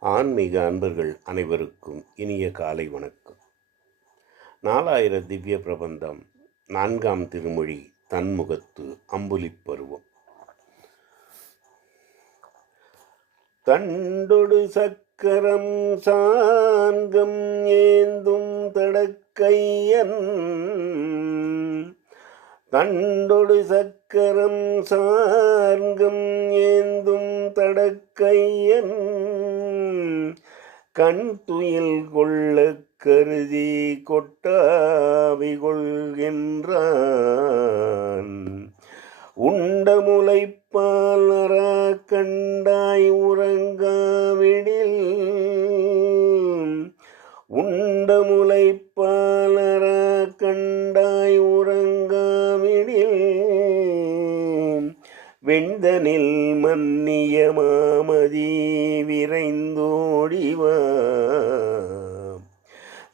ஆன்மீக அன்பர்கள் அனைவருக்கும் இனிய காலை வணக்கம். நாலாயிர திவ்ய பிரபந்தம் நான்காம் திருமொழி தன்முகத்து அம்புலிப் பருவம். தண்டொடு சக்கரம் சாங்கம் ஏந்தும் தடக்கையன். தண்டொடு சக்கரம் சார்கம் ஏந்தும் தடக்கையன். கண் துயில் கொள்ள கருதி கொட்டாவி கொள்கின்றான் உண்ட முளைப்பால் கண்டாய் உறங்காவிடில். உண்ட முளைப்பால் வெண்தனில் மன்னிய மாமதி விரைந்தோடிவா.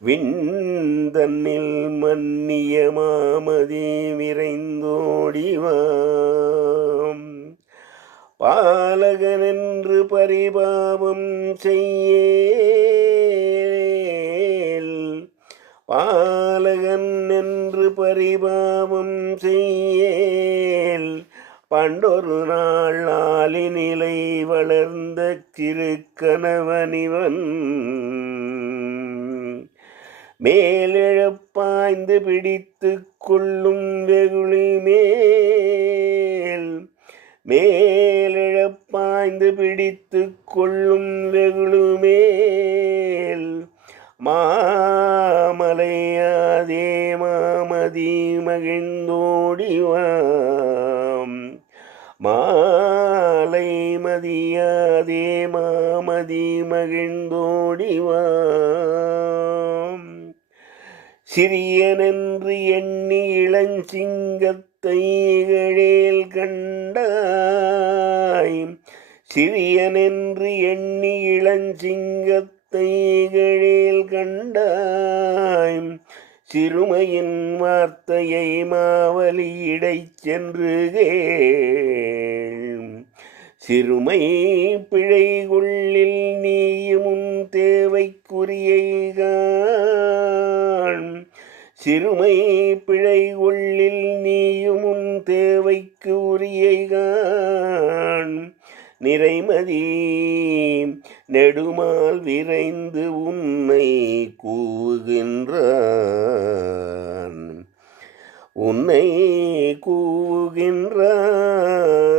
விண்தன்னில் மன்னிய மாமதி விரைந்தோடிவாம் பாலகனென்று பரிபாவம் செய்யேல். பாலகன் என்று பரிபாவம் செய்யே பண்டொரு நாள் ஆலினிலை வளர்ந்த திருக்கணவனிவன் மேலெழப்பாய்ந்து பிடித்து கொள்ளும் வெகுளி மேல். மேலெழப்பாய்ந்து பிடித்து கொள்ளும் வெகுளு மேல். மாமலையாதே மாமதி மகிழ்ந்தோடிவாம். மாலை மதியாதே மாமதி மகிழ்ந்தோடிவாம் சிறியனென்று எண்ணி இளஞ்சிங்கத்தை இகழேல் கண்டாய். சிறியனென்று எண்ணி இளஞ்சிங்கத்தை இகழேல் கண்டாய். சிறுமையின் வார்த்தையை மாவலியிடைச் சென்று சிறுமை பிழைகுள்ளில் கொள்ளில் நீயும் தேவைக்குரியைகான் சிறுமை பிழை கொள்ளில் நீயும் உன் தேவைக்கு உரியைகான் நிறைமதி நெடுமால் விரைந்து உன்னை கூவுகின்றான். உன்னை கூவுகின்றான்.